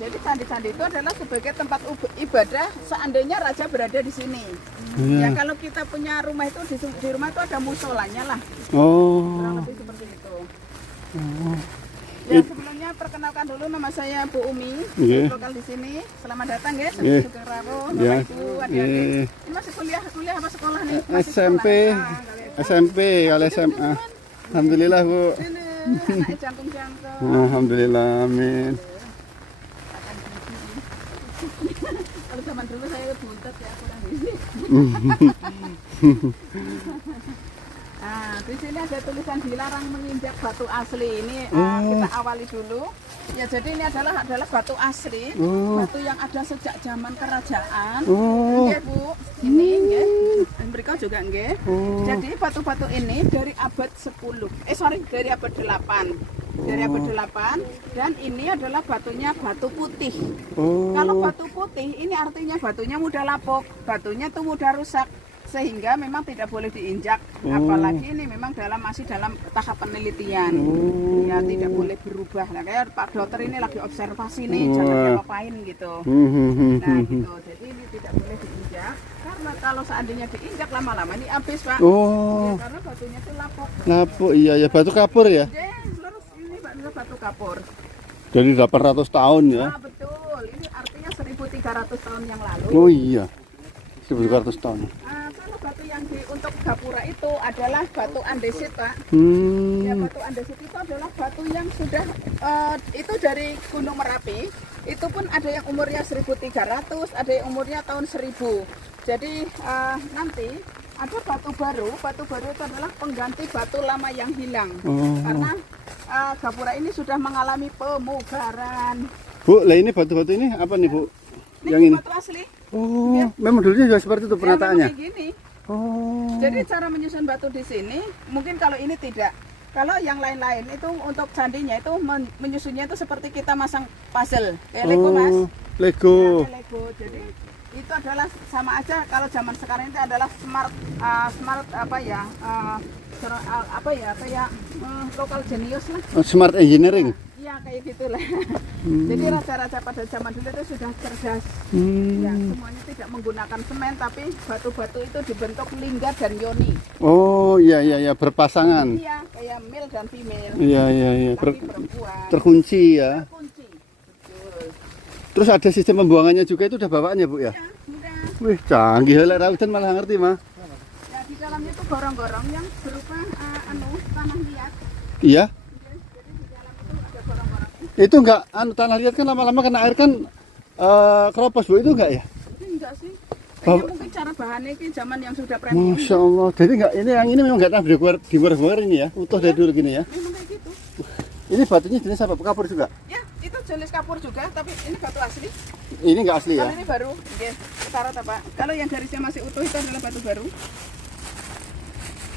Jadi candi-candi itu adalah sebagai tempat ibadah seandainya raja berada di sini. Ya kalau kita punya rumah itu di rumah itu ada musolanya lah. Kurang lebih seperti itu. Ya sebelumnya perkenalkan dulu, nama saya Bu Umi, lokal di sini. Selamat datang ya, Sugeng Raro, Bapak Ibu, adik-adik. Ini masih kuliah apa sekolah nih? SMP, SMP kalau SMA. Alhamdulillah Bu. Anaknya jantung-jantung. Alhamdulillah, amin. Kalau zaman dulu saya buntet ya, kurang gizi. Nah, di sini ada tulisan dilarang menginjak batu asli. Ini kita awali dulu. Ya, jadi ini adalah batu asli, batu yang ada sejak zaman kerajaan. Nggih, Bu. Ini nggih. Mereka juga nggih. Jadi batu-batu ini dari abad 10. Dari abad 8. Dari abad 8 dan ini adalah batunya batu putih. Kalau batu putih ini artinya batunya mudah lapuk, batunya tuh mudah rusak, sehingga memang tidak boleh diinjak. Apalagi ini memang masih dalam tahap penelitian. Ya tidak boleh berubah. Nah, kayak Pak Dokter ini lagi observasi nih, jangan diapain gitu. Nah gitu. Jadi ini tidak boleh diinjak karena kalau seandainya diinjak lama-lama ini habis, Pak. Ya, karena batunya itu lapuk. Lapuk, iya ya, batu kapur ya. Batu kapur. Jadi 800 tahun ya. Ah, betul. Ini artinya 1300 tahun yang lalu. Oh iya. 1300 tahun. Kalau batu yang untuk gapura itu adalah batu andesit, Pak. Ya, batu andesit itu adalah batu yang sudah itu dari Gunung Merapi. Itu pun ada yang umurnya 1300, ada yang umurnya tahun 1000. Jadi nanti ada batu baru itu adalah pengganti batu lama yang hilang. Karena gapura ini sudah mengalami pemugaran. Bu, lah ini batu-batu ini apa nih, Bu? Ini yang ini batu asli. Ya. Memang dulunya juga seperti itu penataannya. Ya, gini. Jadi cara menyusun batu di sini, mungkin kalau ini tidak. Kalau yang lain-lain itu untuk candinya itu menyusunnya itu seperti kita masang puzzle, kayak Lego, Mas. Lego. Ya, Lego. Jadi itu adalah sama aja kalau zaman sekarang itu adalah smart kayak local genius lah. Smart engineering. Iya kayak gitulah. Jadi raja-raja pada zaman dulu itu sudah cerdas. Ya, semuanya tidak menggunakan semen tapi batu-batu itu dibentuk lingga dan yoni. Oh iya berpasangan. Iya kayak male dan female. Iya. Tapi perempuan. Terkunci ya. Terkunci. Betul. Terus ada sistem pembuangannya juga, itu udah bawaannya Bu ya? Iya, udah. Wih, canggih lah Rauden, malah ngerti mah. Ya di dalamnya itu gorong-gorong yang berupa tanah liat. Iya. Jadi di dalam itu ada gorong-gorong. Itu enggak tanah liat kan lama-lama kena air kan keropos Bu, itu enggak ya? Ini enggak sih. Kayaknya mungkin cara bahannya ini zaman yang sudah premium. Masya Allah. Jadi enggak, ini yang ini memang enggak tahu dibuar ini ya, utuh dari dulu gini ya. Memang kayak gitu. Ini batunya jenis apa? Kapur juga? Ya, itu jenis kapur juga, tapi ini batu asli. Ini enggak asli ya? Kalau ini baru, yes, syarat apa? Kalau yang garisnya masih utuh itu adalah batu baru.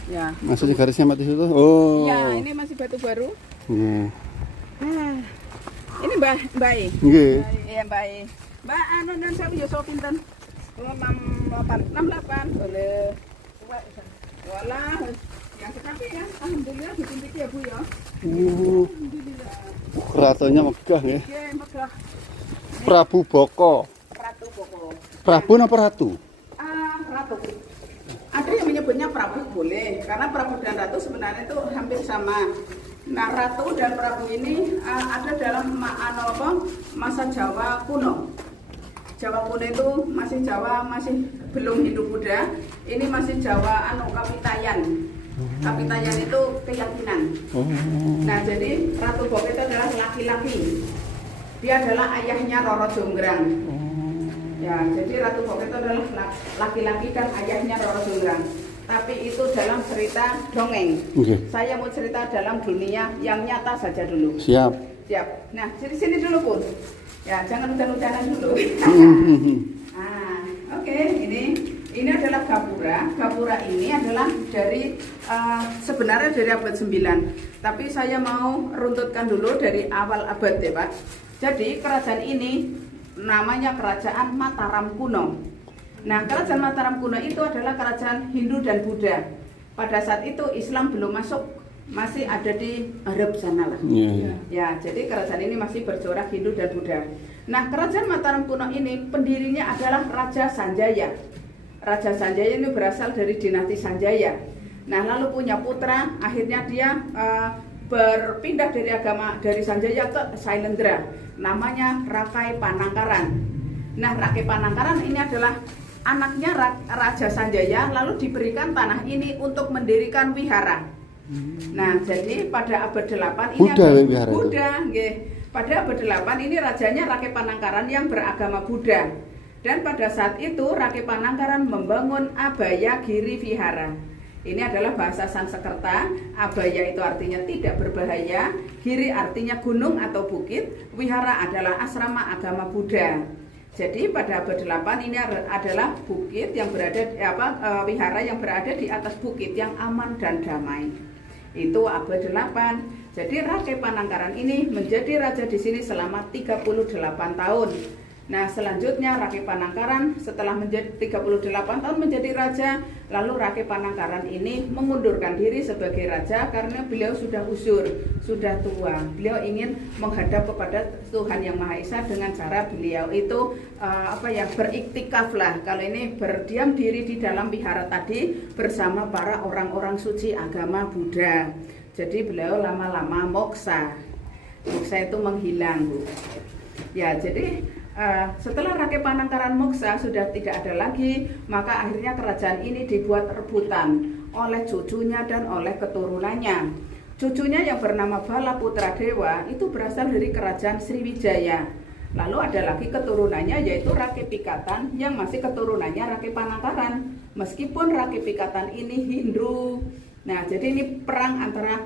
Ya. Masih garisnya mati itu? Oh. Ya, ini masih batu baru. Iya. Ini Mbak E. Nggih. Iya, Mbak E. Mbak anu nan saya yo pinten? 68 boleh. Walah, yang sekali ya. Alhamdulillah ditimpiki ya Bu ya. Alhamdulillah. Keratonnya megah nggih. Nggih, megah. Prabu Boko. Ratu Boko. Prabu napa ratu? Ratu. Ada yang menyebutnya Prabu boleh, karena Prabu dan Ratu sebenarnya itu hampir sama. Nah, Ratu dan Prabu ini ada dalam masa Jawa kuno. Jawa kuno itu masih Jawa, masih belum Hindu-Buddha. Ini masih Jawa Kapitayan. Kapitayan itu keyakinan. Nah, jadi Ratu Boko itu adalah laki-laki. Dia adalah ayahnya Roro Jonggrang. Ya, jadi Ratu Boko itu adalah laki-laki dan ayahnya Roro Jonggrang. Tapi itu dalam cerita dongeng. Saya mau cerita dalam dunia yang nyata saja dulu. Siap. Nah, di sini dulu Pun. Ya, jangan hujan-hujanan dulu. Oke, ini adalah gapura. Gapura ini adalah dari sebenarnya dari abad 9. Tapi saya mau runtutkan dulu dari awal abad ya, Pak. Jadi kerajaan ini namanya Kerajaan Mataram kuno. Nah, Kerajaan Mataram kuno itu adalah kerajaan Hindu dan Buddha. Pada saat itu Islam belum masuk, masih ada di Arab sana lah. Ya, jadi kerajaan ini masih bercorak Hindu dan Buddha. Nah, kerajaan Mataram kuno ini pendirinya adalah Raja Sanjaya. Raja Sanjaya ini berasal dari dinasti Sanjaya. Nah, lalu punya putra, akhirnya dia berpindah dari Sanjaya ke Sailendra, namanya Rakai Panangkaran. Nah, Rakai Panangkaran ini adalah anaknya Raja Sanjaya, lalu diberikan tanah ini untuk mendirikan wihara. Nah, jadi pada abad 8 ini Buddha, pada abad 8 ini rajanya Rakai Panangkaran yang beragama Buddha. Dan pada saat itu Rakai Panangkaran membangun Abhaya Giri Vihara. Ini adalah bahasa Sanskerta. Abhaya itu artinya tidak berbahaya, Giri artinya gunung atau bukit, Wihara adalah asrama agama Buddha. Jadi pada abad 8 ini adalah bukit yang berada wihara yang berada di atas bukit yang aman dan damai. Itu abad 8. Jadi Rakai Panangkaran ini menjadi raja di sini selama 38 tahun. Nah, selanjutnya Rakai Panangkaran setelah menjadi 38 tahun menjadi raja, lalu Rakai Panangkaran ini mengundurkan diri sebagai raja karena beliau sudah usur, sudah tua. Beliau ingin menghadap kepada Tuhan Yang Maha Esa dengan cara beliau itu beriktikaf lah. Kalau ini berdiam diri di dalam wihara tadi bersama para orang-orang suci agama Buddha. Jadi beliau lama-lama moksa. Moksa itu menghilang, Bu. Ya, jadi setelah Rakai Panangkaran moksa sudah tidak ada lagi, maka akhirnya kerajaan ini dibuat rebutan oleh cucunya dan oleh keturunannya. Cucunya yang bernama Bala Putra Dewa itu berasal dari kerajaan Sriwijaya. Lalu ada lagi keturunannya yaitu Rakai Pikatan yang masih keturunannya Rakai Panangkaran. Meskipun Rakai Pikatan ini Hindu. Nah, jadi ini perang antara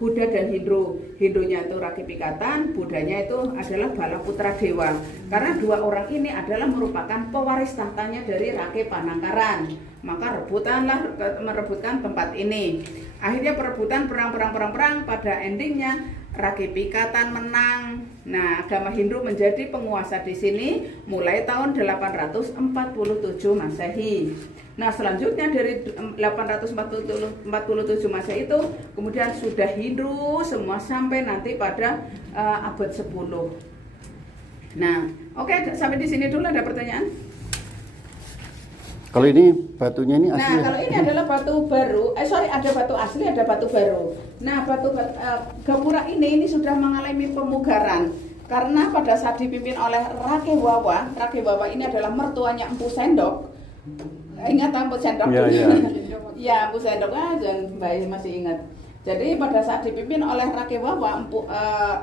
Buddha dan Hindu. Hindunya itu Rakai Pikatan, Buddhanya itu adalah Bala Putra Dewa. Karena dua orang ini adalah merupakan pewaris tahtanya dari Rakai Panangkaran. Maka merebutkan tempat ini. Akhirnya perebutan perang, pada endingnya Rakai Pikatan menang. Nah, agama Hindu menjadi penguasa di sini mulai tahun 847 Masehi. Nah, selanjutnya dari 847 Masehi itu kemudian sudah Hindu semua sampai nanti pada abad 10. Nah, oke, sampai di sini dulu. Ada pertanyaan? Kalau ini batunya ini asli. Nah, kalau ini adalah batu baru. Ada batu asli, ada batu baru. Nah, Gapura ini sudah mengalami pemugaran karena pada saat dipimpin oleh Rakai Wawa ini adalah mertuanya Empu Sendok. Ingat Empu Sendok? Iya. Ya, Empu Sendok aja, Mbak masih ingat. Jadi pada saat dipimpin oleh Rakai Wawa,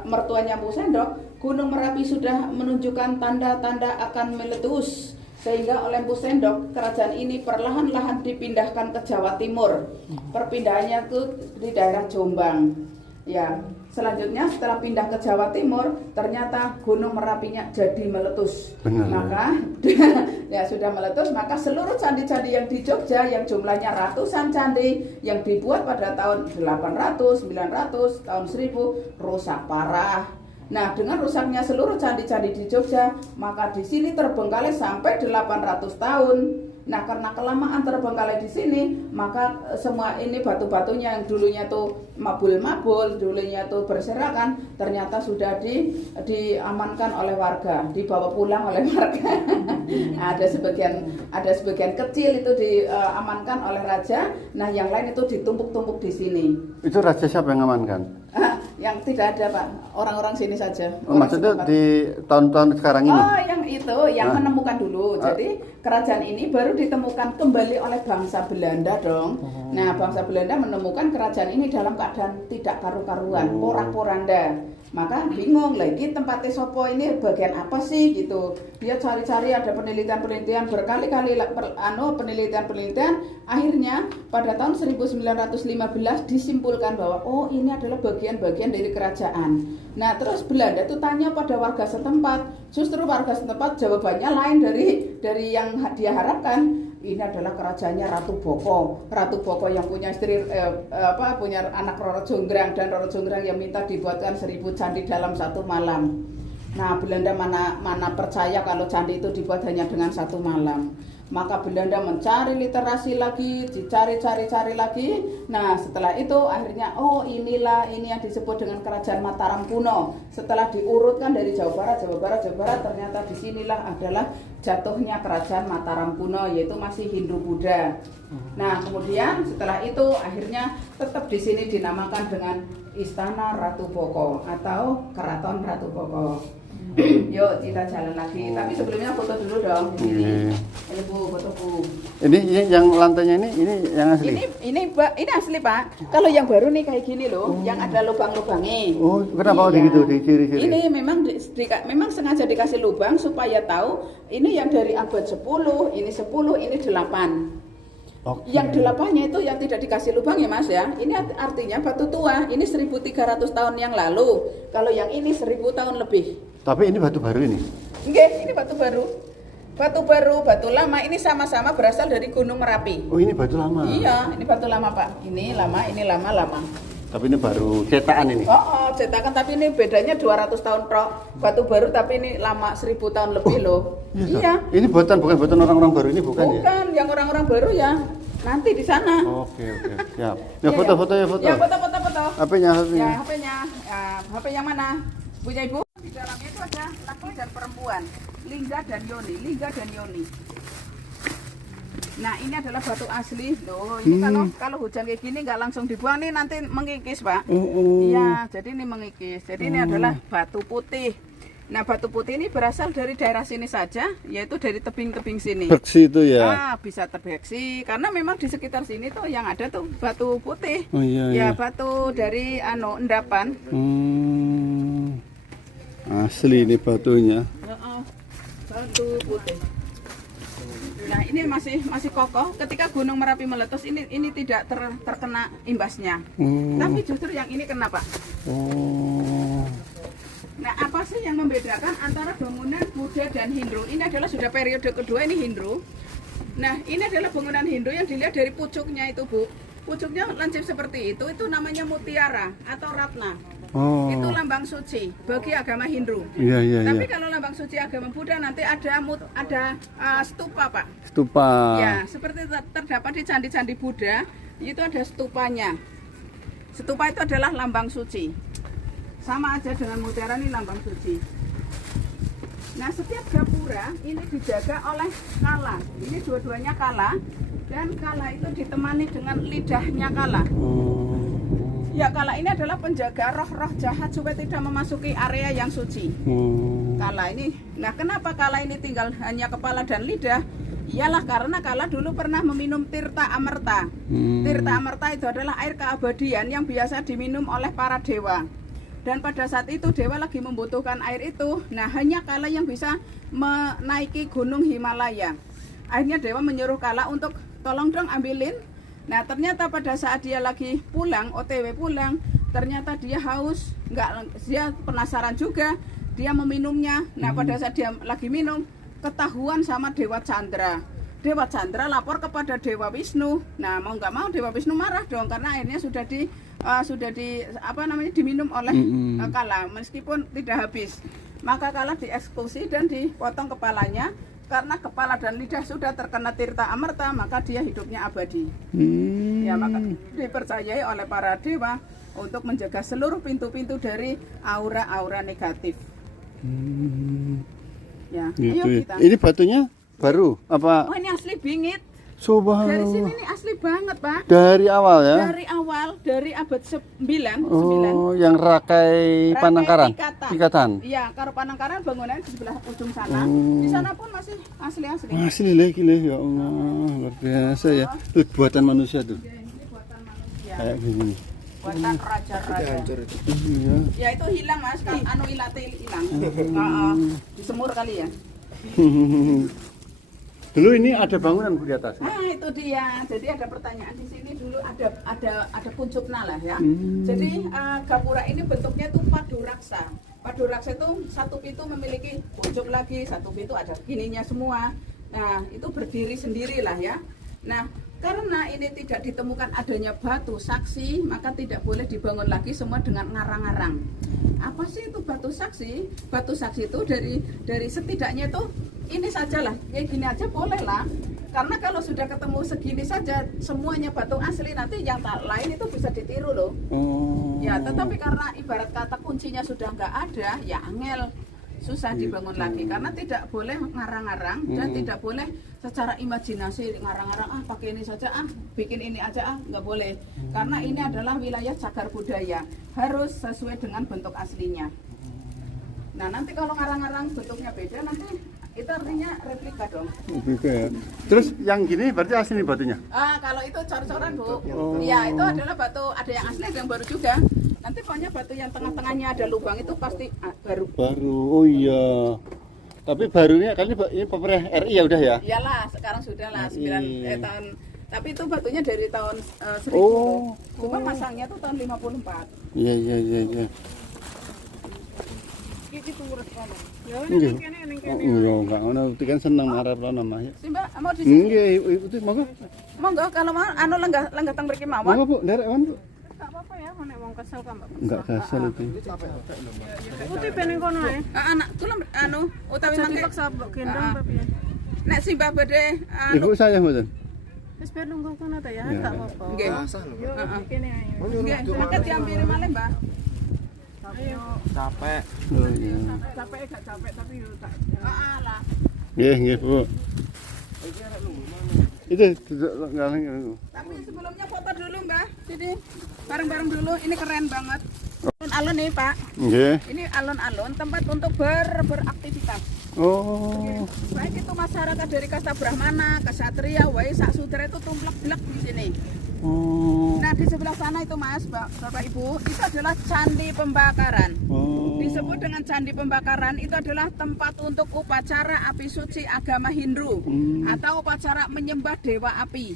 mertuanya Empu Sendok, Gunung Merapi sudah menunjukkan tanda-tanda akan meletus. Sehingga oleh Empu Sendok, kerajaan ini perlahan-lahan dipindahkan ke Jawa Timur. Perpindahannya itu di daerah Jombang. Ya, selanjutnya setelah pindah ke Jawa Timur, ternyata Gunung Merapinya jadi meletus. Benar. Maka ya sudah meletus, maka seluruh candi-candi yang di Jogja yang jumlahnya ratusan candi yang dibuat pada tahun 800, 900, tahun 1000 rusak parah. Nah, dengan rusaknya seluruh candi-candi di Jogja, maka di sini terbengkalai sampai 800 tahun. Nah, karena kelamaan terbengkalai di sini, maka semua ini batu-batunya yang dulunya tuh mabul-mabul, dulunya tuh berserakan, ternyata sudah diamankan oleh warga, dibawa pulang oleh warga. ada sebagian kecil itu diamankan oleh raja. Nah, yang lain itu ditumpuk-tumpuk di sini. Itu raja siapa yang amankan? Yang tidak ada, Pak, orang-orang sini saja. Maksudnya di tahun-tahun sekarang ini? Oh, yang itu yang menemukan dulu. Jadi kerajaan ini baru ditemukan kembali oleh bangsa Belanda dong. Nah, bangsa Belanda menemukan kerajaan ini dalam keadaan tidak karu-karuan, porak-poranda. Maka bingung lagi tempatnya Sopo ini bagian apa sih gitu. Dia cari-cari, ada penelitian-penelitian berkali-kali penelitian. Akhirnya pada tahun 1915 disimpulkan bahwa oh ini adalah bagian-bagian dari kerajaan. Nah, terus Belanda itu tanya pada warga setempat. Justru warga setempat jawabannya lain dari yang dia harapkan. Ini adalah kerajaannya Ratu Boko. Ratu Boko yang punya istri punya anak Roro Jonggrang, dan Roro Jonggrang yang minta dibuatkan 1000 candi dalam satu malam. Nah, Belanda mana percaya kalau candi itu dibuat hanya dengan satu malam. Maka Belanda mencari literasi lagi, dicari-cari lagi. Nah, setelah itu akhirnya inilah ini yang disebut dengan Kerajaan Mataram kuno. Setelah diurutkan dari Jawa Barat, ternyata disinilah adalah jatuhnya Kerajaan Mataram kuno, yaitu masih Hindu-Buddha. Nah, kemudian setelah itu akhirnya tetap di sini dinamakan dengan Istana Ratu Boko atau Keraton Ratu Boko. Yuk kita jalan lagi, tapi sebelumnya foto dulu dong. Ini Bu, fotoku. Ini yang lantainya ini yang asli. Ini asli Pak. Kalau yang baru nih kayak gini loh, yang ada lubang-lubangnya. Oh, kenapa gitu di ciri-ciri? Ini memang sengaja dikasih lubang supaya tahu ini yang dari abad 10, ini 10, ini 8. Okay. Yang 8-nya itu yang tidak dikasih lubang ya Mas ya. Ini artinya batu tua. Ini 1300 tahun yang lalu. Kalau yang ini 1000 tahun lebih. Tapi ini batu baru ini? Enggak, ini batu baru. Batu baru, batu lama, ini sama-sama berasal dari Gunung Merapi. Oh, ini batu lama? Iya, ini batu lama Pak. Ini lama. Tapi ini baru cetakan ini? Cetakan, tapi ini bedanya 200 tahun Pro. Batu baru tapi ini lama 1000 tahun lebih loh. Iya. Ini bukan orang-orang baru ini bukan ya? Bukan, yang orang-orang baru ya. Nanti di sana. Oke, siap. Ya foto. Ya foto. HP-nya. Ya, HP-nya. HP yang mana? Punya Ibu? Di dalamnya itu ada laki dan perempuan, Lingga dan Yoni. Nah, ini adalah batu asli loh. Ini kalau hujan kayak gini nggak langsung dibuang nih, nanti mengikis Pak. Iya, jadi ini mengikis. Jadi ini adalah batu putih. Nah, batu putih ini berasal dari daerah sini saja, yaitu dari tebing-tebing sini. Beksi itu ya? Bisa terbeksi, karena memang di sekitar sini tuh yang ada tuh batu putih. Oh iya. Ya, batu dari endapan. Asli ini batunya. Batu putih. Nah, ini masih kokoh. Ketika Gunung Merapi meletus, ini tidak terkena imbasnya. Tapi justru yang ini kena Pak. Nah, apa sih yang membedakan antara bangunan Buddha dan Hindu? Ini adalah sudah periode kedua, ini Hindu. Nah, ini adalah bangunan Hindu yang dilihat dari pucuknya itu, Bu. Pucuknya lancip seperti itu namanya mutiara atau ratna. Itu lambang suci bagi agama Hindu. Iya. Tapi kalau lambang suci agama Buddha nanti ada stupa, Pak. Stupa. Ya, seperti terdapat di candi-candi Buddha, itu ada stupanya. Stupa itu adalah lambang suci. Sama aja dengan mutiara, ini lambang suci. Nah, setiap gapura ini dijaga oleh kala. Ini dua-duanya kala, dan kala itu ditemani dengan lidahnya kala. Ya, kala ini adalah penjaga roh-roh jahat supaya tidak memasuki area yang suci. Kala ini. Nah, kenapa kala ini tinggal hanya kepala dan lidah? Iyalah karena kala dulu pernah meminum tirta amerta. Tirta amerta itu adalah air keabadian yang biasa diminum oleh para dewa. Dan pada saat itu dewa lagi membutuhkan air itu. Nah, hanya kala yang bisa menaiki gunung Himalaya. Akhirnya dewa menyuruh kala untuk tolong dong ambilin. Nah, ternyata pada saat dia lagi pulang, OTW pulang, ternyata dia haus, dia penasaran juga, dia meminumnya. Nah, pada saat dia lagi minum, ketahuan sama Dewa Chandra. Dewa Chandra lapor kepada Dewa Wisnu. Nah, mau nggak mau Dewa Wisnu marah dong karena airnya sudah diminum oleh kala meskipun tidak habis. Maka kala dieksekusi dan dipotong kepalanya. Karena kepala dan lidah sudah terkena tirta amerta, maka dia hidupnya abadi. Ya, maka dipercayai oleh para dewa untuk menjaga seluruh pintu-pintu dari aura-aura negatif. Ya, gitu ayo ya. kita. Ini batunya baru apa? Oh, ini asli bingit. Dari Subhanallah. sini ini asli banget, Pak. Dari awal ya? Dari abad 9. Oh, yang Rakai Panangkaran. Ikatan. Iya, karo Panangkaran bangunan di sebelah ujung sana. Di sana pun masih asli-asli. Asli lagi ya Allah, luar biasa ya. Itu buatan manusia tuh. Ya, ini buatan manusia. Kayak gini. Buatan raja-raja. Iya. Ya itu hilang Mas, kan ilate hilang. Disemur kali ya. Dulu ini ada bangunan di atas. Itu dia. Jadi ada pertanyaan di sini dulu ada puncukna lah ya. Jadi gapura ini bentuknya tuh padu raksa. Padu raksa itu satu pintu memiliki puncuk lagi, satu pintu ada gininya semua. Nah, itu berdiri sendiri lah ya. Nah, karena ini tidak ditemukan adanya batu saksi, maka tidak boleh dibangun lagi semua dengan ngarang-ngarang. Apa sih itu batu saksi? Batu saksi itu dari setidaknya itu ini sajalah, kayak gini aja boleh lah. Karena kalau sudah ketemu segini saja semuanya batu asli, nanti yang lain itu bisa ditiru loh. Ya, tetapi karena ibarat kata kuncinya sudah nggak ada, ya angel, susah dibangun lagi. Karena tidak boleh ngarang-ngarang dan tidak boleh secara imajinasi ngarang-ngarang, pakai ini saja, bikin ini aja, nggak boleh. Karena ini adalah wilayah cagar budaya, harus sesuai dengan bentuk aslinya. Nah, nanti kalau ngarang-ngarang bentuknya beda, nanti itu artinya replika dong. Oke. Terus yang gini berarti asli batunya? Kalau itu cor-coran, Bu. Iya, itu adalah batu, ada yang asli, ada yang baru juga. Nanti pokoknya batu yang tengah-tengahnya ada lubang itu pasti baru. Baru, oh iya. Tapi barunya kali ini pemerintah RI ya udah ya? Iyalah, sekarang sudah lah 9 tahun. Tapi itu batunya dari tahun 1000. Cuma masangnya tuh tahun 54. Iya. Iki turut kono. Ya Nggih. Iya, enggak ngono kan seneng arep rono mah. Si Mbak mau di sini. Nggih, itu monggo. Monggo kalau mau lenggah teng mriki mawon. Monggo Bu, nderek wan Bu. Enggak apa-apa ya, nek wong kesel kan, Mbak. Enggak kasar itu. Putih peneng kono ae. Anak kula utawi Jadi mangke. paksa mbok gendong tapi ya. Nek si Mbak badhe Ibu saya mboten. Wis ben nunggu kono ta ya, Ya. tak apa-apa. nggih. Yo kene ae. Nggih, mangke diampiri malih, Mbak. Ayo. Capek. Oh iya. Capek gak capek tapi yo tak. Lah. Nggih, Bu. Itu ngaleng. Tapi sebelumnya foto dulu, Mbak. Sini. Bareng-bareng dulu. Ini keren banget. Alun-alun nih, Pak. Nggih. Ini alun-alun tempat untuk beraktivitas. Oh. Baik itu masyarakat dari kasta Brahmana, Ksatria, Waisak, Sudra itu tumplek-blek di sini. Oh. Nah, di sebelah sana itu Mas, Bapak Ibu, itu adalah candi pembakaran. Oh. Disebut dengan candi pembakaran itu adalah tempat untuk upacara api suci agama Hindu atau upacara menyembah dewa api.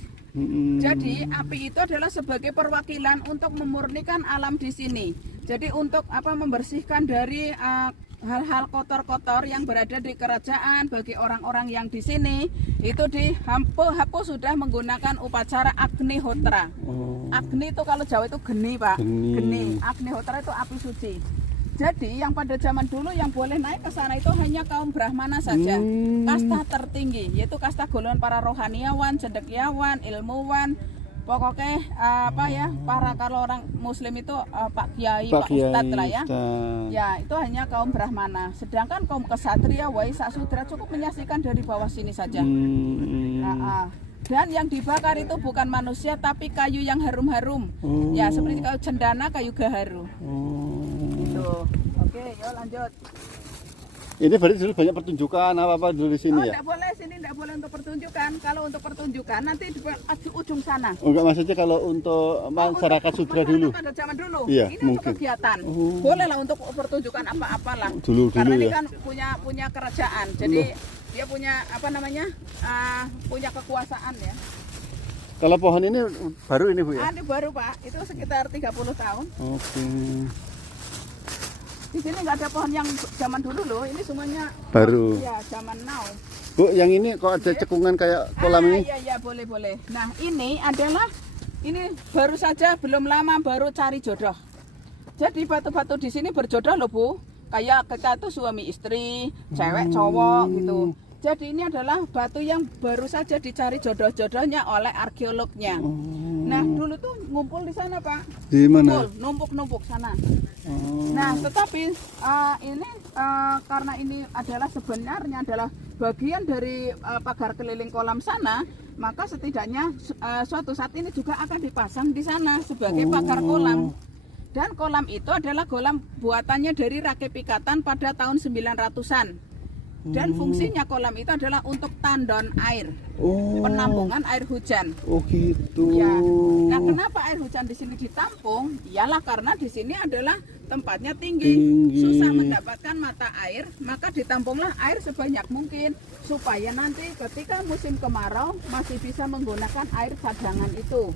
Jadi api itu adalah sebagai perwakilan untuk memurnikan alam di sini. Jadi untuk membersihkan dari hal-hal kotor-kotor yang berada di kerajaan bagi orang-orang yang di sini itu dihapus sudah menggunakan upacara Agnihotra. Agni itu kalau Jawa itu geni, Pak. Geni. Agnihotra itu api suci. Jadi yang pada zaman dulu yang boleh naik ke sana itu hanya kaum Brahmana saja, kasta tertinggi, yaitu kasta golongan para rohaniawan, cendekiawan, ilmuwan, pokoknya para kalau orang Muslim itu Pak Kiai, Pak Ustadz lah ya. Ya itu hanya kaum Brahmana. Sedangkan kaum Ksatria, Waisak, Sudra cukup menyaksikan dari bawah sini saja. Dan yang dibakar itu bukan manusia tapi kayu yang harum-harum. Ya seperti kayu cendana, kayu gaharu. Gitu. Oke, yuk lanjut. Ini berarti dulu banyak pertunjukan apa dulu di sini ya? Tidak boleh sini, tidak boleh untuk pertunjukan. Kalau untuk pertunjukan nanti di ujung sana. Enggak, maksudnya kalau untuk masyarakat Sudra dulu. Pada zaman dulu. Iya, Ini mungkin. untuk kegiatan. Boleh lah untuk pertunjukan apa-apalah. Dulu Karena ini ya. kan punya kerajaan. Jadi dia punya punya kekuasaan ya. Kalau pohon ini baru ini Bu ya? Ini baru Pak, itu sekitar 30 tahun. Oke. Di sini nggak ada pohon yang zaman dulu loh, ini semuanya Baru. ya zaman now. Bu, yang ini kok ada cekungan kayak kolam ini? Iya boleh. Nah ini baru saja belum lama baru cari jodoh. Jadi batu-batu di sini berjodoh loh Bu. Kayak kita tuh suami istri, cewek cowok gitu. Jadi ini adalah batu yang baru saja dicari jodoh-jodohnya oleh arkeolognya. Nah dulu tuh ngumpul di sana Pak. Di mana? Numpuk sana. Nah tetapi ini karena ini adalah sebenarnya adalah bagian dari pagar keliling kolam sana, maka setidaknya suatu saat ini juga akan dipasang di sana sebagai pagar kolam. Dan kolam itu adalah kolam buatannya dari Rakeh Pikatan pada tahun 900-an. Dan fungsinya kolam itu adalah untuk tandon air, penampungan air hujan. Oh gitu. Ya. Nah, kenapa air hujan di sini ditampung? Iyalah karena di sini adalah tempatnya tinggi, susah mendapatkan mata air, maka ditampunglah air sebanyak mungkin supaya nanti ketika musim kemarau masih bisa menggunakan air cadangan itu.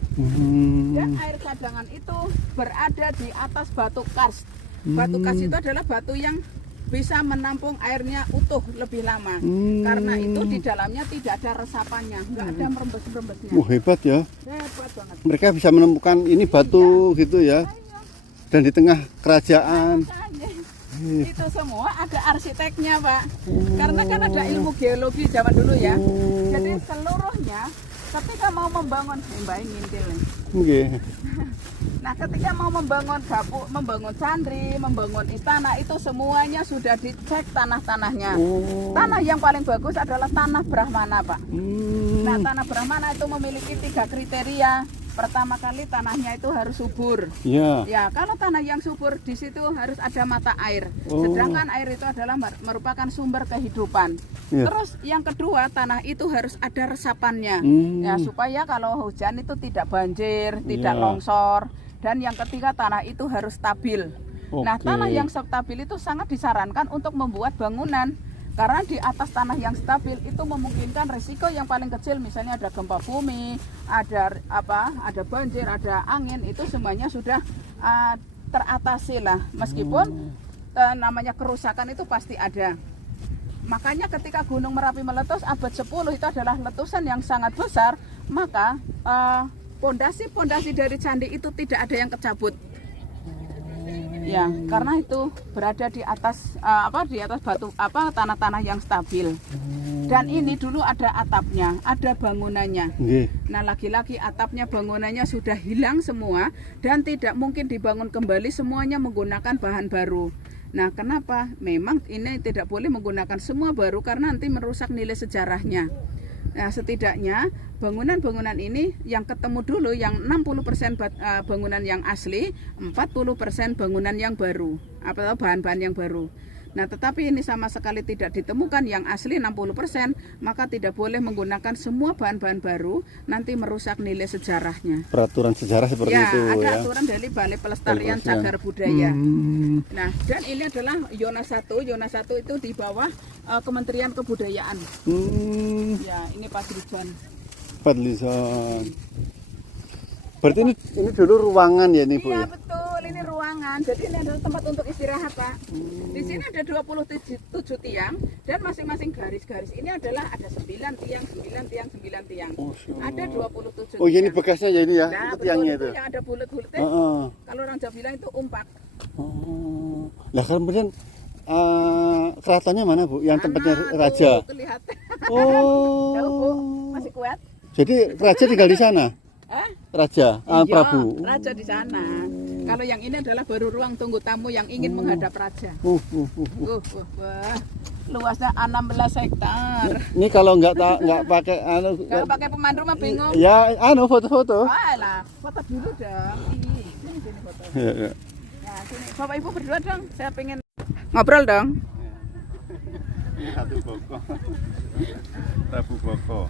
Dan air cadangan itu berada di atas batu kars. Batu kars itu adalah batu yang bisa menampung airnya utuh lebih lama. Karena itu di dalamnya tidak ada resapannya, nggak ada merembes-merembesnya. Hebat ya. Hebat banget. Mereka bisa menemukan ini batu gitu ya. Dan di tengah kerajaan. Itu semua ada arsiteknya Pak. Karena kan ada ilmu geologi zaman dulu ya. Jadi seluruhnya ketika mau membangun Mbak ngintil nih. Nggih. Nah, ketika mau membangun gapuk, membangun candi, membangun istana, itu semuanya sudah dicek tanah-tanahnya. Oh. Tanah yang paling bagus adalah tanah Brahmana, Pak. Nah, Hmm. tanah Brahmana itu memiliki 3 kriteria. Pertama kali tanahnya itu harus subur. Ya. Ya, kalau tanah yang subur di situ harus ada mata air. Oh. Sedangkan air itu adalah merupakan sumber kehidupan. Ya. Terus yang kedua, tanah itu harus ada resapannya. Hmm. Ya, supaya kalau hujan itu tidak banjir, tidak Ya. longsor. Dan yang ketiga, tanah itu harus stabil. Nah, Oke. tanah yang stabil itu sangat disarankan untuk membuat bangunan. Karena di atas tanah yang stabil itu memungkinkan risiko yang paling kecil, misalnya ada gempa bumi, ada banjir, ada angin, itu semuanya sudah teratasi lah. Meskipun namanya kerusakan itu pasti ada. Makanya ketika Gunung Merapi meletus abad 10 itu adalah letusan yang sangat besar, maka pondasi-pondasi dari candi itu tidak ada yang kecabut. Ya, karena itu berada di atas di atas batu tanah-tanah yang stabil. Dan ini dulu ada atapnya, ada bangunannya. Nggih. Nah, lagi-lagi atapnya, bangunannya sudah hilang semua dan tidak mungkin dibangun kembali, semuanya menggunakan bahan baru. Nah, kenapa? Memang ini tidak boleh menggunakan semua baru karena nanti merusak nilai sejarahnya. Nah, setidaknya bangunan-bangunan ini yang ketemu dulu yang 60% bangunan yang asli, 40% bangunan yang baru atau bahan-bahan yang baru. Nah, tetapi ini sama sekali tidak ditemukan yang asli 60%, maka tidak boleh menggunakan semua bahan-bahan baru, nanti merusak nilai sejarahnya. Peraturan sejarah seperti Ya, itu ada ya. aturan dari Balai Pelestarian Pelestarian. Cagar Budaya. Hmm. Nah, dan ini adalah Yona 1. Yona 1 itu di bawah Kementerian Kebudayaan. Hmm. Ya, ini Padlijon. Padlijon. Berarti ini dulu ruangan ya nih Bu? Iya, Ya? betul. Ini ruangan. Jadi ini adalah tempat untuk istirahat, Pak. Di sini ada 27 tiang dan masing-masing garis-garis ini adalah ada 9 tiang, 9 tiang, 9 tiang. Oh, so. Ada 27 Oh, ini tiang. bekasnya ya ini ya, Nah, itu betul, tiangnya itu itu. yang ada bulat-bulatnya. Heeh. Kalau orang Jawa bilang itu umpak. Oh. Lah kemudian keratonnya mana Bu? Yang tempatnya Tuh, raja. kelihatan. Oh. Tahu, Bu? Masih kuat? Jadi raja tinggal di sana? Raja, Iya, Prabu. raja di sana. Kalau yang ini adalah baru ruang tunggu tamu yang ingin menghadap raja. Wah, luasnya 16 hektar. Ini kalau nggak pakai Kalau pakai pemandu mah bingung. ya foto-foto. Alah, foto dulu dong. Sini foto. Ya, ya. Ya, sini. Bapak Ibu berdua dong. Saya pengen ngobrol dong. Ini satu boko. Prabu Boko.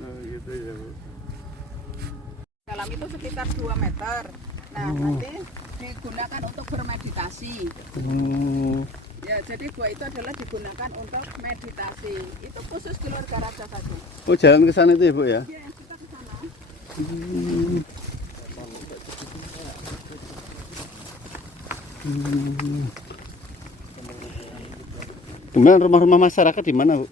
Oh, gitu ya, Bu. Dalam itu sekitar 2 meter. Nah, nanti digunakan untuk bermeditasi. Ya, jadi gua itu adalah digunakan untuk meditasi. Itu khusus keluarga raja saja. Oh, jalan ke sana itu ya, Bu ya? Ya, kita ke sana. Kemudian rumah-rumah masyarakat di mana, Bu?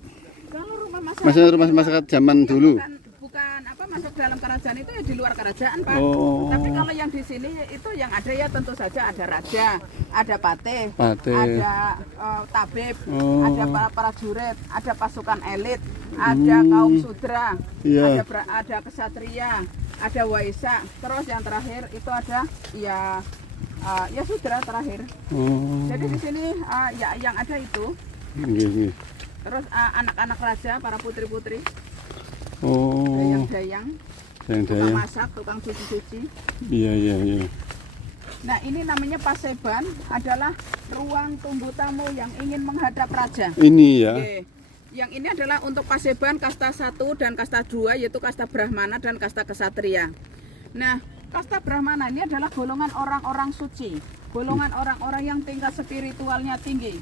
Kalau rumah masyarakat, Maksudnya rumah masyarakat zaman dulu. bukan masuk dalam kerajaan itu ya di luar kerajaan, Pak. Oh. Tapi kalau yang di sini itu yang ada ya tentu saja ada raja, ada patih, Patih. ada tabib, Oh. ada para prajurit, ada pasukan elit, ada kaum sudra, Iya. ada kesatria, ada waisa. Terus yang terakhir itu ada ya sudra terakhir. Oh. Jadi di sini ya yang ada itu. Nggih. Terus anak-anak raja, para putri-putri, Oh. dayang-dayang, Yang tukang daya. masak, tukang cuci-cuci. Iya. Nah, ini namanya paseban, adalah ruang tunggu tamu yang ingin menghadap raja. Ini ya. Oke. Yang ini adalah untuk paseban kasta 1 dan kasta 2, yaitu kasta Brahmana dan kasta kesatria. Nah, kasta Brahmana ini adalah golongan orang-orang suci, golongan orang-orang yang tingkat spiritualnya tinggi.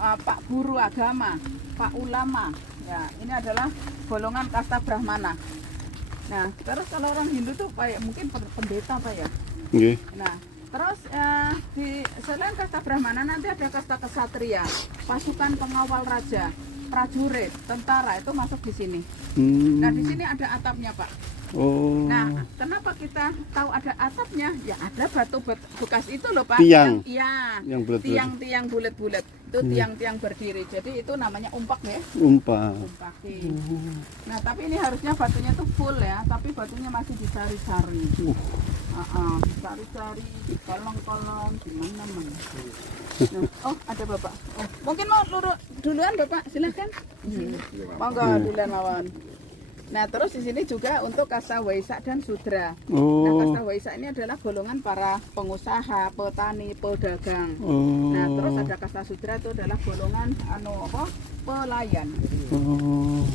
Pak guru agama, Pak ulama. Ya, ini adalah golongan kasta Brahmana. Nah, terus kalau orang Hindu tuh kayak mungkin pendeta Pak ya. Nggih. Nah, terus di selain kasta Brahmana nanti ada kasta kesatria, pasukan pengawal raja, prajurit, tentara itu masuk di sini. Nah, di sini ada atapnya, Pak. Oh. Nah, kenapa kita tahu ada atapnya? Ya ada batu bekas itu loh Pak. Tiang. Iya. Yang bulat-bulat. Tiang-tiang bulat-bulat. Itu tiang-tiang berdiri. Jadi itu namanya umpak ya. Umpak. Umpaki. Nah, tapi ini harusnya batunya tuh full ya, tapi batunya masih dicari-cari. Dicari-cari, dikolong-kolong, gimana-mana. Nah, oh, ada Bapak. Oh, mungkin mau lurus duluan Bapak, silakan. Monggo duluan mawon. Nah, terus di sini juga untuk kasta Waisak dan Sudra. Nah, Oh. kasta Waisak ini adalah golongan para pengusaha, petani, pedagang. Oh. Nah, terus ada kasta Sudra itu adalah golongan pelayan. Oh.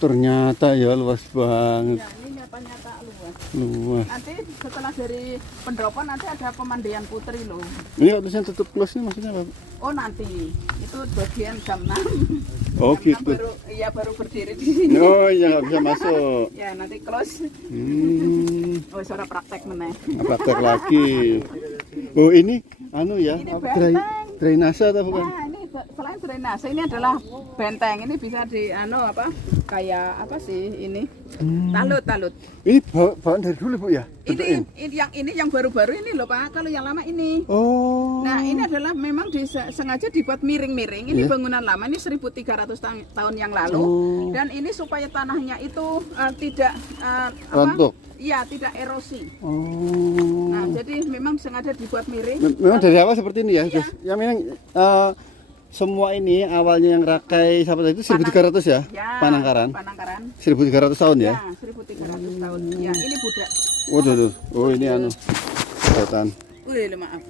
Ternyata ya luas banget. Ya, ini nyata-nyata luas. Luas. Nanti setelah dari pendopo nanti ada pemandian putri loh. Ini tulisan tutup close ini maksudnya apa? Oh nanti itu bagian jam 6. Oh Jam 6 gitu. baru berdiri di sini. Oh ya nggak bisa masuk. Ya nanti close. Oh suara praktek meneh. Praktek lagi. Oh ini anu ya, Ini apa, benteng. drainase atau bukan? Nah ini selain drainase ini adalah benteng. Ini bisa di kayak apa sih ini? Talut. Ini bawaan dari dulu Bu ya? Ini yang baru-baru ini loh Pak. Kalau yang lama ini. Oh. Nah ini adalah memang sengaja dibuat miring-miring. Ini bangunan lama, ini 1300 tahun yang lalu. Dan ini supaya tanahnya itu tidak Rontok. Iya, tidak erosi. Oh. Nah jadi memang sengaja dibuat miring. Memang dari awal seperti ini ya? Iya. Yang memang semua ini awalnya yang Rakai sampai tadi itu 1300 ya? Ya, Panangkaran. Panangkaran. 1300 tahun ya? Ya, 1300 tahun. Ya, ini budak. Waduh. Oh ini anu. Kelihatan. Wih, maaf.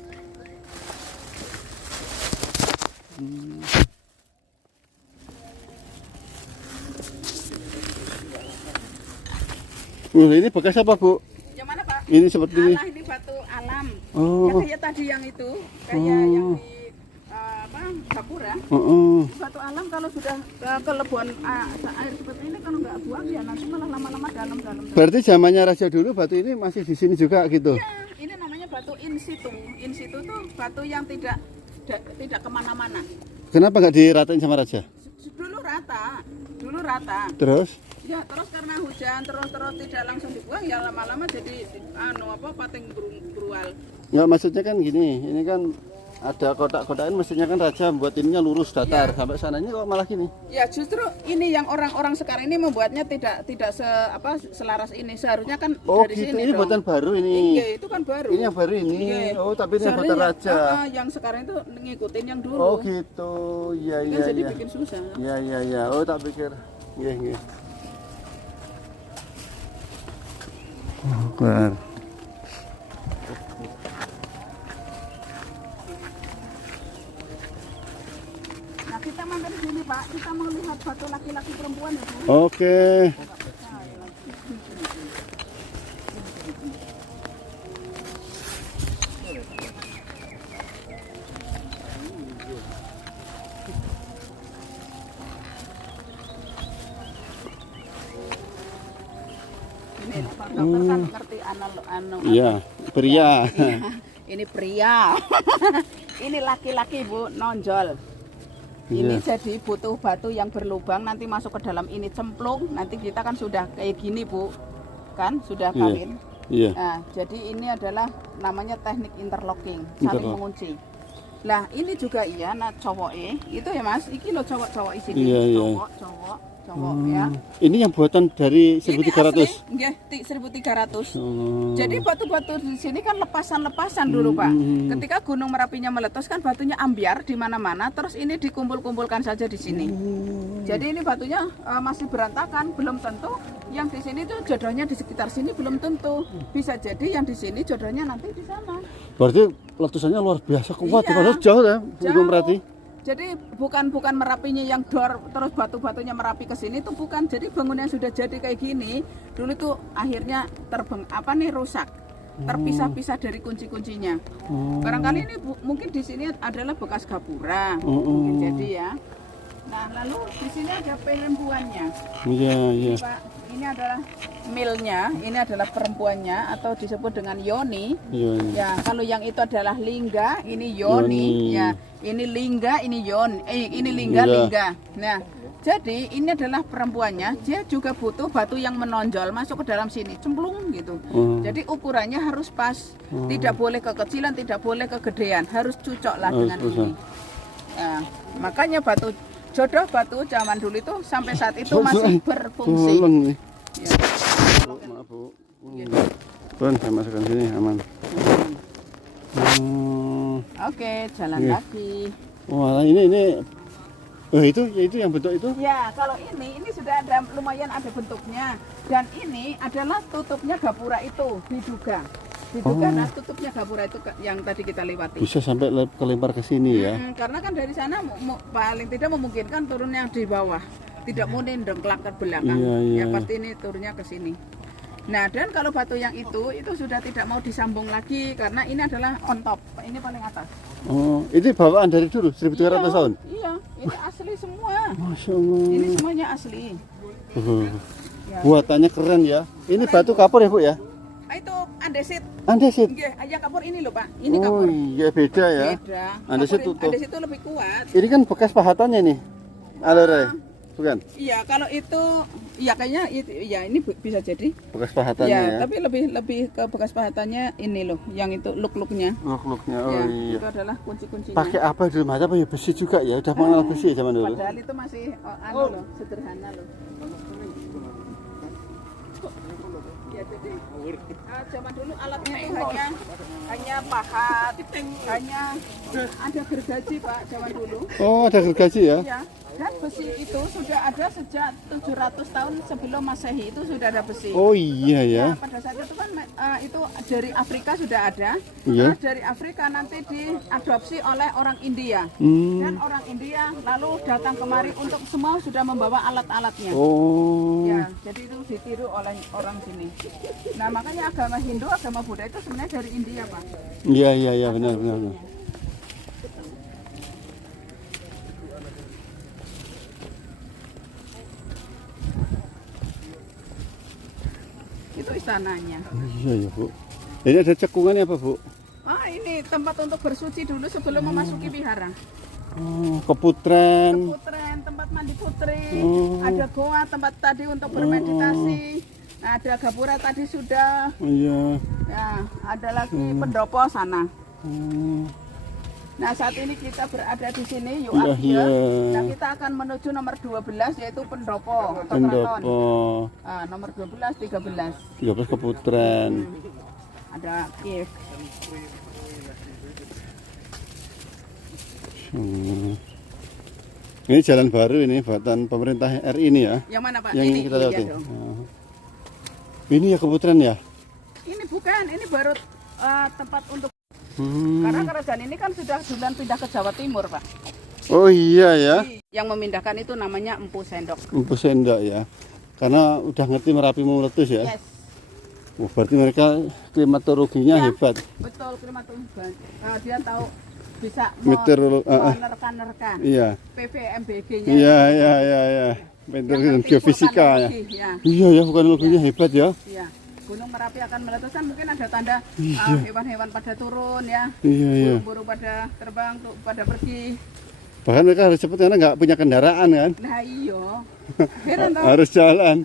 Ini bekas apa Bu? Yang mana Pak? Ini seperti ini. Alah, ini batu alam. Oh. Ya, kayak tadi yang itu, kayak yang di Gapura. Batu alam kalau sudah kelebuan air seperti ini kalau nggak buang ya nanti malah lama-lama dalam. Berarti zamannya Raja dulu batu ini masih di sini juga gitu? Ya, ini namanya batu in situ. In situ tuh batu yang tidak kemana-mana. Kenapa nggak diratain sama Raja? Dulu rata. Terus? Ya terus karena hujan terus tidak langsung dibuang ya lama-lama jadi pating berual. Nggak, maksudnya kan gini, ini kan ada kotak-kotakan, mestinya kan Raja membuat ininya lurus datar sampai sananya kok malah gini. Ya justru ini yang orang-orang sekarang ini membuatnya tidak selaras ini. Seharusnya kan Oh dari gitu, sini ini dong. buatan baru ini. Iya, itu kan baru. Ini yang baru ini. Iya. Oh tapi ini yang Seharusnya buatan Raja. yang sekarang itu ngikutin yang dulu. Oh gitu, iya Kan iya jadi iya. bikin susah. Iya. Oh tak pikir. Iya. Keluar. Nah kita mampir sini Pak, kita mau lihat batu laki-laki perempuan ya Bu. Oke. Ini Pak dokter kan ngerti Iya, pria. Ini pria. Ini laki-laki Bu, nonjol. Ini jadi butuh batu yang berlubang nanti masuk ke dalam ini cemplung. Nanti kita kan sudah kayak gini Bu, kan sudah kawin. Iya. Nah, jadi ini adalah namanya teknik interlocking, saling mengunci. Lah ini juga iya, nah cowok itu ya Mas, iki lo cowok di sini, Iya. cowok ya. Ini yang buatan dari 1300. Nggih, 1300. Oh. Jadi batu-batu di sini kan lepasan-lepasan dulu Pak. Ketika Gunung Merapinya meletus kan batunya ambiar di mana-mana, terus ini dikumpul-kumpulkan saja di sini. Jadi ini batunya masih berantakan, belum tentu yang di sini tuh jodohnya di sekitar sini belum tentu. Bisa jadi yang di sini jodohnya nanti di sana. Berarti letusannya luar biasa kuat, Iya. padahal jauh ya, Gunung Jauh. Merapi. Jadi bukan Merapinya yang dor terus batu-batunya Merapi ke sini itu bukan. Jadi bangunan yang sudah jadi kayak gini dulu tuh akhirnya rusak. Terpisah-pisah dari kunci-kuncinya. Barangkali ini mungkin di sini adalah bekas gapura. Mungkin jadi ya. Nah, lalu di sini ada pelembuannya. Iya. Pak, ini adalah milnya, ini adalah perempuannya atau disebut dengan yoni. Yoni. Ya, kalau yang itu adalah lingga, ini yoni. Yoni. Ya, ini lingga, ini yon. Ini lingga, lingga. Nah, jadi ini adalah perempuannya. Dia juga butuh batu yang menonjol masuk ke dalam sini, cemplung gitu. Jadi ukurannya harus pas. Tidak boleh kekecilan, tidak boleh kegedean. Harus cocok lah dengan ini. Nah, makanya batu jodoh batu zaman dulu itu sampai saat itu masih berfungsi. Tolong nih. Ya. Bu, maaf Bu. Pun saya masukkan sini aman. Oke, jalan Iya. lagi. Wah, ini. Oh, itu yang bentuk itu? Ya, kalau ini sudah ada lumayan ada bentuknya. Dan ini adalah tutupnya gapura itu, diduga. Nah tutupnya gapura itu yang tadi kita lewati. Bisa sampai kelempar ke sini ya. Karena kan dari sana paling tidak memungkinkan turunnya di bawah. Tidak mungkin dengklak ke belakang. Iya. Ya pasti ini turunnya ke sini. Nah, dan kalau batu yang itu sudah tidak mau disambung lagi karena ini adalah on top. Ini paling atas. Oh, ini bawaan dari dulu 1300 tahun. Iya, ini asli semua. Masya Allah. Ini semuanya asli. Ya. Buatannya keren ya. Ini batu kapur ya Bu ya? Itu andesit. Andesit. Nggih, ya kapur ini loh, Pak. Ini Oh kapur. iya beda ya. Beda. Andesit Kapur tutup. Andesit itu lebih kuat. Ini kan bekas pahatannya nih. Alore. Bukan? Iya, kalau itu ya kayaknya itu ya ini bisa jadi. Bekas pahatannya Ya, ya. tapi lebih ke bekas pahatannya ini loh, yang itu look-looknya. Look-looknya. Oh Ya, iya. itu adalah kunci-kuncinya. Pakai apa dulu? Mata apa ya besi juga ya? Udah mengenal besi ya zaman dulu. Padahal itu masih loh, sederhana loh. Ya, jadi zaman dulu alatnya itu hanya pahat, hanya ada gergaji Pak zaman dulu. Oh, ada gergaji ya? Ya, dan besi itu sudah ada sejak 700 tahun sebelum Masehi itu sudah ada besi. Oh iya ya. Nah, pada saat itu kan itu dari Afrika sudah ada. Iya. Nah, dari Afrika nanti diadopsi oleh orang India. Dan orang India lalu datang kemari untuk semua sudah membawa alat-alatnya. Oh. Ya, jadi itu ditiru oleh orang sini. Nah, makanya agama Hindu, agama Buddha itu sebenarnya dari India, Pak. Iya benar. Itu istananya. Iya ya Bu. Ini ada cekungannya apa Bu? Ini tempat untuk bersuci dulu sebelum memasuki wihara. Oh, keputren. Keputren, tempat mandi putri. Oh. Ada goa tempat tadi untuk bermeditasi. Ada gapura tadi sudah. Iya. Ya, ada lagi pendopo sana. Nah, saat ini kita berada di sini, you are Iya. here. Nah, kita akan menuju nomor 12 yaitu pendopo atau keraton. Pendopo. Nomor 12, 13. 13 keputren. Ada Kiev. Ini jalan baru ini buatan pemerintah RI ini ya. Yang mana Pak? Yang ini kita lihat iya ini. dong. Ini ya keputren ya. Ini bukan, ini baru tempat untuk karena kerajaan ini kan sudah duluan pindah ke Jawa Timur, Pak. Oh iya ya. Yang memindahkan itu namanya Empu Sendok. Empu Sendok ya. Karena udah ngerti Merapi mau meletus ya. Yes. Oh, berarti mereka klimatologinya Ya. hebat. Betul, klimatologi. Dia tahu bisa menerka-nerka Iya. PVMBG-nya. Iya. Pintar dengan geofisika ya. Ya. Iya ya, vulkanologinya hebat ya. Iya. Gunung Merapi akan meletus kan mungkin ada tanda hewan-hewan pada turun ya. Iya. Burung-burung pada terbang, pada pergi. Bahkan mereka harus cepat karena nggak punya kendaraan kan. Nah iya. Heran toh. Harus jalan.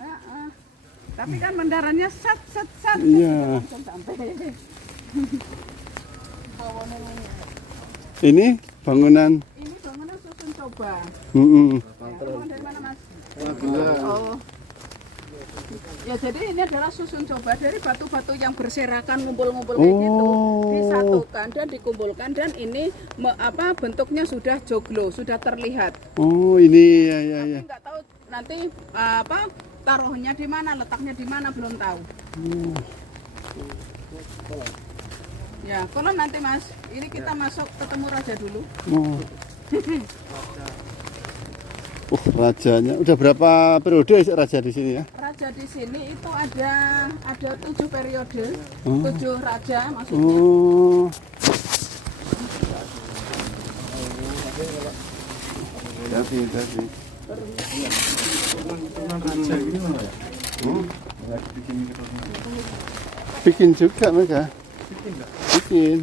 Tapi kan mendarannya sat. Iya. Sampai. Ini bangunan. Ini bangunan susun coba. Bangunan dari mana Mas? Oh. Ya jadi ini adalah susun coba dari batu-batu yang berserakan ngumpul-ngumpul kayak gitu disatukan dan dikumpulkan dan ini bentuknya sudah joglo, sudah terlihat. Oh ini ya. Tapi nggak tahu nanti taruhnya di mana, letaknya di mana belum tahu. Ya kalau nanti Mas, ini kita masuk ketemu raja dulu. Rajanya udah berapa periode raja di sini ya? Raja di sini itu ada 7 periode, 7 raja maksudnya. Tapi. Lagi bikin bikin juga mereka. Bikin.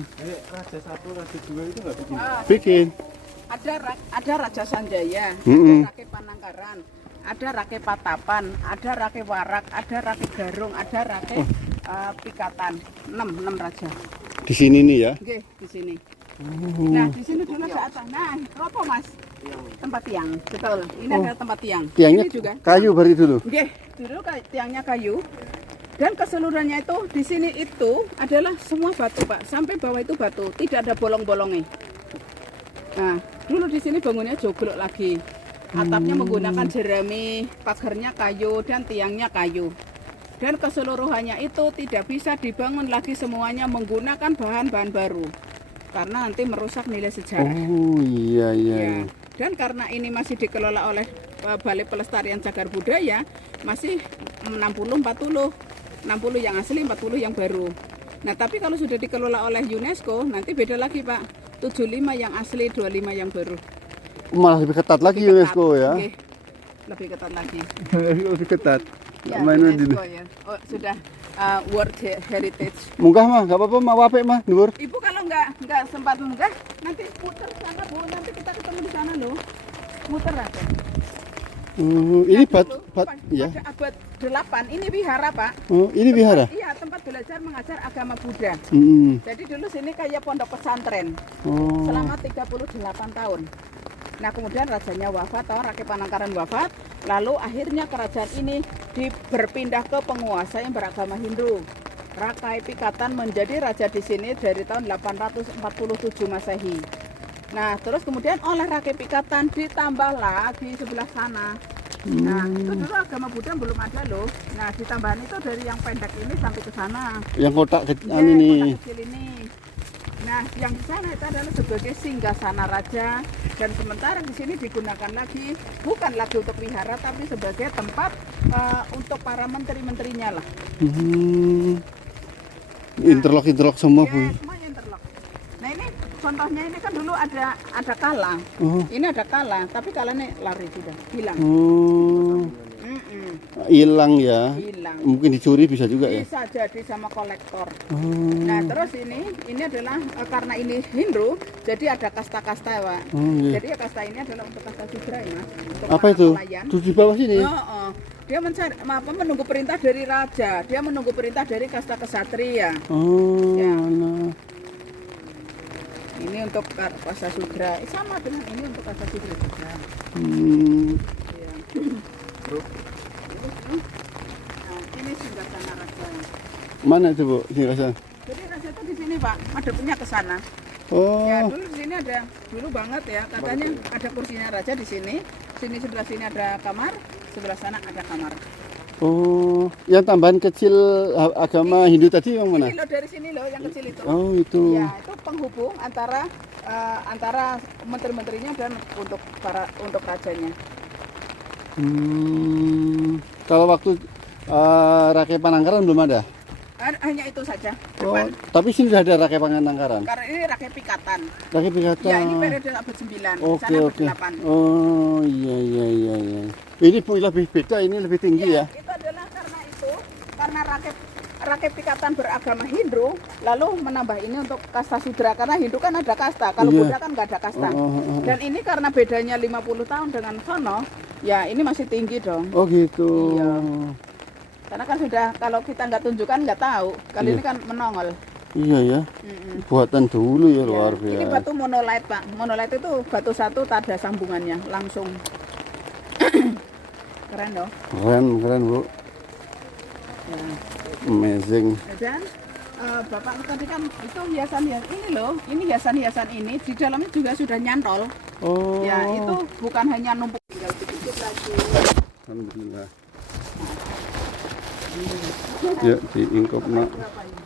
Raja 1, Raja 2 itu nggak bikin. Bikin. Ada Raja Sanjaya, Mm-mm. ada Rake Panangkaran, ada Rake Patapan, ada Rake Warak, ada Rake Garung, ada Rake Pikatan. 6 raja. Di sini nih ya. Oke, di sini. Nah, di sini dulu ada atas. Nah, apa Mas? Tempat tiang. Betul. Ini ada tempat tiang. Tiangnya Ini juga. kayu berarti dulu. Oke, dulu tiangnya kayu. Dan keseluruhannya itu di sini itu adalah semua batu, Pak. Sampai bawah itu batu, tidak ada bolong-bolongnya. Nah, dulu di sini bangunnya jogrok lagi. Atapnya menggunakan jerami, pagarnya kayu dan tiangnya kayu. Dan keseluruhannya itu tidak bisa dibangun lagi semuanya menggunakan bahan-bahan baru. Karena nanti merusak nilai sejarah. Oh iya iya. Ya. Dan karena ini masih dikelola oleh Balai Pelestarian Cagar Budaya, masih 60-40. 60 yang asli, 40 yang baru. Nah, tapi kalau sudah dikelola oleh UNESCO, nanti beda lagi, Pak. 75 yang asli, 25 yang baru. Malah lebih ketat lagi Lebih UNESCO ketat. ya. Oke. Lebih ketat lagi. Lebih ketat. Ya, Nggak main-main dulu. UNESCO ya. Oh, sudah World Heritage. Munggah mah, nggak apa-apa, mah wapek mah, Nur. Ibu kalau nggak sempat munggah, nanti putar sana, Bu. Nanti kita ketemu di sana loh. Muter aja. Ini Nah, bat ya. pada abad 8 ini wihara, Pak. Oh, ini wihara. Iya, tempat belajar mengajar agama Buddha. Mm-mm. Jadi dulu sini kayak pondok pesantren Oh. selama 38 tahun. Nah, kemudian rajanya wafat, atau Rake Panangkaran wafat, lalu akhirnya kerajaan ini berpindah ke penguasa yang beragama Hindu. Rakai Pikatan menjadi raja di sini dari tahun 847 Masehi. Nah, terus kemudian oleh Rake Pikatan ditambah lagi sebelah sana. Nah, itu dulu agama Buddha belum ada loh. Nah, ditambahan itu dari yang pendek ini sampai ke sana. Yang kotak Ya, ini. kota kecil ini. Nah, yang di sana itu adalah sebagai singgasana raja, dan sementara di sini digunakan lagi bukan lagi untuk wihara tapi sebagai tempat untuk para menteri-menterinya lah. Interlock semua, Bu. Ya, semuanya interlock. Nah, ini contohnya ini kan dulu ada kala. Oh. Ini ada kala, tapi kalanya lari sudah, hilang. Oh. Mm-mm, Hilang ya. hilang. Mungkin dicuri bisa juga ya. Bisa jadi sama kolektor. Oh. Nah, terus ini adalah karena ini Hindu, jadi ada kasta-kasta, Pak. Oh, iya. Jadi ya kasta ini adalah untuk kasta sudra ya, Mas. Untuk Apa para itu? pelayan. Tuh di bawah sini. Oh. Dia menunggu perintah dari raja, dia menunggu perintah dari kasta kesatria. Oh. Ya. Alah. Ini untuk kasta sudra, sama dengan ini untuk kasta sudra juga. Ya. Nah, ini singgasana raja. Mana itu, Bu? Sini rasa. Jadi raja itu di sini, Pak, madepnya ke sana. Oh. Ya, dulu di sini ada, dulu banget ya, katanya ada kursinya raja di sini. Sini sebelah sini ada kamar, sebelah sana ada kamar. Oh, yang tambahan kecil agama Hindu tadi yang mana? Ini loh, dari sini loh yang kecil itu. Oh, itu. Ya, itu penghubung antara menteri-menterinya dan untuk rajanya. Kalau waktu Rake Panangkaran belum ada. Hanya itu saja. Oh, Depan. tapi sini sudah ada Rake Panangkaran. Karena ini rakyat pikatan. Rake Pikatan. Ya, ini periode abad 9. Oke, sana abad oke. 8. Oh, iya. Ini lebih beda, ini lebih tinggi ya. Itu adalah karena rakyat pikatan beragama Hindu, lalu menambah ini untuk kasta sudra, karena Hindu kan ada kasta, kalau Iya. Buddha kan nggak ada kasta. Oh. Dan ini karena bedanya 50 tahun dengan sono, ya ini masih tinggi dong. Oh, gitu. Iya. Karena kan sudah, kalau kita nggak tunjukkan nggak tahu, kali Iya. ini kan menongol. Iya ya. Mm-mm. Buatan dulu ya, Ya, luar ini biasa. batu monolite, Pak. Monolite itu batu satu tak ada sambungannya, langsung. Keren dong. Keren, Bu. Ya. Amazing. Dan Bapak tadi kan itu hiasan-hiasan ini loh, ini hiasan-hiasan ini di dalamnya juga sudah nyantol. Oh. Ya, itu bukan hanya numpuk, tinggal dikit lagi. Alhamdulillah. Ya, diingkop nak. Berapa ini?